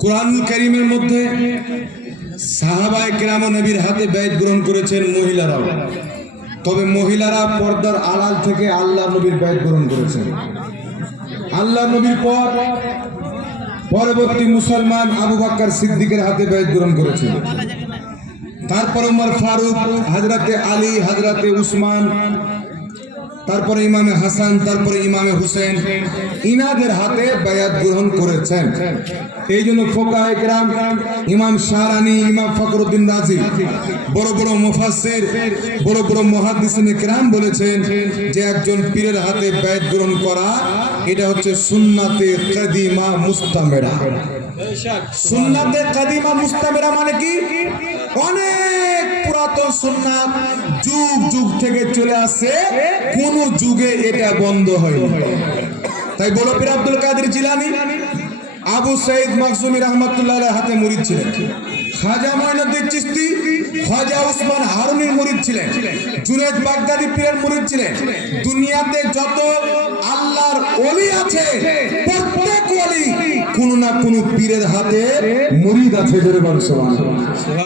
কুরআনুল কারীমের মধ্যে সাহাবায়ে কেরাম নবীর হাতে বাইত গ্রহণ করেছেন মহিলারাও, তবে মহিলারা পর্দার আড়াল থেকে আল্লাহ নবীর বাইত গ্রহণ করেছেন। আল্লাহ নবীর পর পরবর্তী মুসলমান আবু বকর সিদ্দিকের হাতে বাইত গ্রহণ করেছেন। তারপর উমর ফারুক, হযরতে আলী, হযরতে উসমান, তারপরে ইমামে হাসান, তারপরে ইমামে হুসেন, ইনাদের হাতে বায়াত গ্রহণ করেছেন। এই জন্য ফুকাহায়ে কেরাম, ইমাম শারানি, ইমাম ফখরুদ্দিন রাজি, বড় বড় মুফাসসির, বড় বড় মুহাদ্দিসিনে কেরাম বলেছেন যে একজন পীরের হাতে বায়াত গ্রহণ করা এটা হচ্ছে সুন্নাতে কাদিমা মুস্তামেরা। সুন্নাতে কাদিমা মুস্তামেরা মানে কি? অনেক পুরাতন সুন্নাত, যুগ যুগ থেকে চলে আসছে, কোন যুগে এটা বন্ধ হয়নি। তাই বড় পীর আব্দুল কাদের জিলানী, আবু সাইদ মাকজুমি রাহমাতুল্লাহ আলাইহির হাতে মুরিদ ছিলেন। খাজা মঈনুদ্দিন চিশতি, খাজা উসমান হারুনির মুরিদ ছিলেন। জুনায়েদ বাগদাদী পীরের মুরিদ ছিলেন। দুনিয়াতে যত আল্লাহর ওলি আছে, প্রত্যেক ওলি কোন না কোন পীরের হাতে মুরিদ আছে। জোরে বলুন সুবহানাল্লাহ।